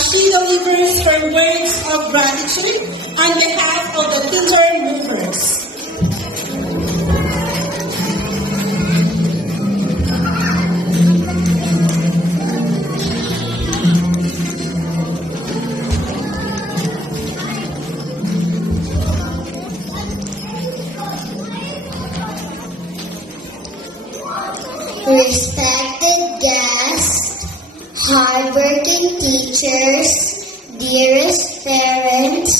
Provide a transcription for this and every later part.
as she delivers her words of gratitude on behalf of the Teacher Movers. Respected guests, hardworking teachers, dearest parents,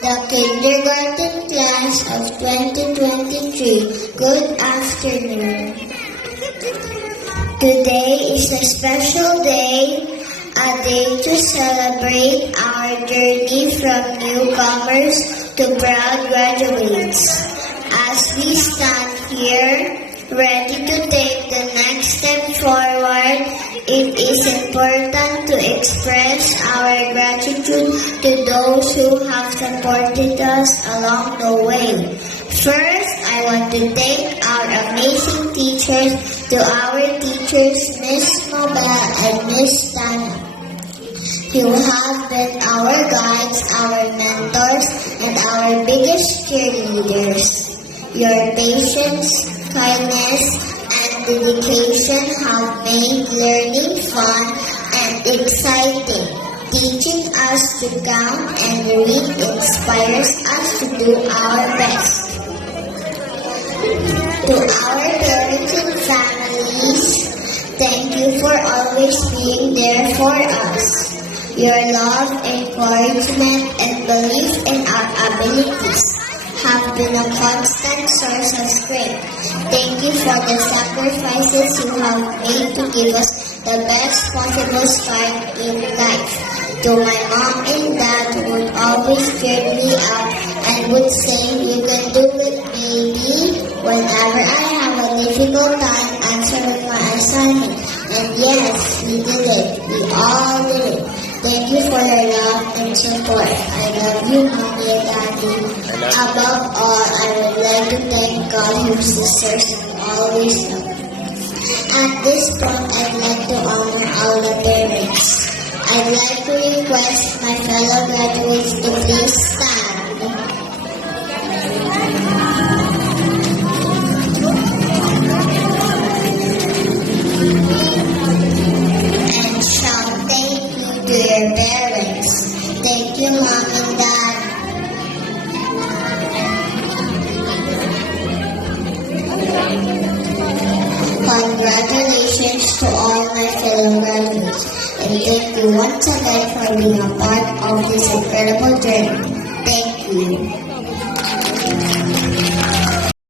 the kindergarten class of 2023, good afternoon. Today is a special day, a day to celebrate our journey from newcomers to proud graduates. As we stand here, ready to take the next step forward, it is important to express our gratitude to those who have supported us along the way. First, I want to thank our amazing teachers. To our teachers, Miss Mabel and Miss Tana. You have been our guides, our mentors, and our biggest cheerleaders. Your patience, kindness, and dedication have made learning fun and exciting. Teaching us to count and read inspires us to do our best. To our parents and families, thank you for always being there for us. Your love, encouragement, and belief in our abilities have been a constant source of strength. Thank you for the sacrifices you have made to give us the best possible start in life. To my mom and dad who would always cheer me up and would say, "You can do it, baby," whenever I have a difficult time answering my assignment. And yes, we did it. We all did it. Thank you for your love and support. I love you, Mommy and Daddy. Above all, I would like to thank God who's the source of all wisdom. At this point, I'd like to honor all the parents. I'd like to request my fellow graduates to please stand. And shout thank you to your parents. Thank you, Mom and Dad. Congratulations to all my fellow graduates, and thank you once again for being a part of this incredible journey. Thank you.